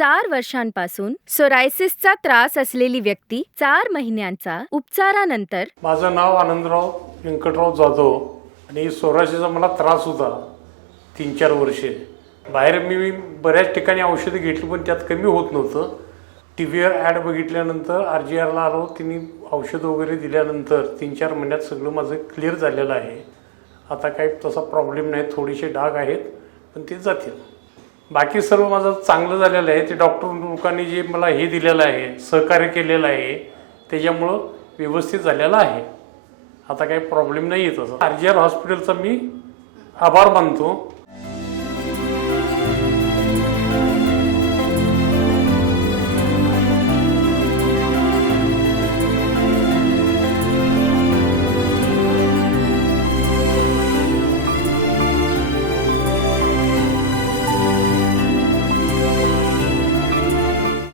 4 वर्षांपासून सोरायसिसचा त्रास असलेली व्यक्ती 4 महिन्यांचा उपचारानंतर. माझं नाव आनंदराव व्यंकटराव जाधव आणि सोरायसिसचा मला त्रास होता 3-4 वर्षे. बाहेर मी बऱ्याच ठिकाणी औषधं घेतली पण त्यात कमी होत नव्हतं. टी व्हीवर ॲड बघितल्यानंतर RGRला आलो, तिने औषधं वगैरे दिल्यानंतर 3-4 महिन्यात सगळं माझं क्लिअर झालेलं आहे. आता काही तसा प्रॉब्लेम नाही, थोडेसे डाग आहेत पण ते जातील. बाकी सर्व माझं चांगलं झालेलं आहे. ते डॉक्टर लोकांनी जे मला हे दिलेलं आहे, सहकार्य केलेलं आहे, त्याच्यामुळं व्यवस्थित झालेलं आहे. आता काही प्रॉब्लेम नाही आहे. तसं RGR हॉस्पिटलचा मी आभार मानतो.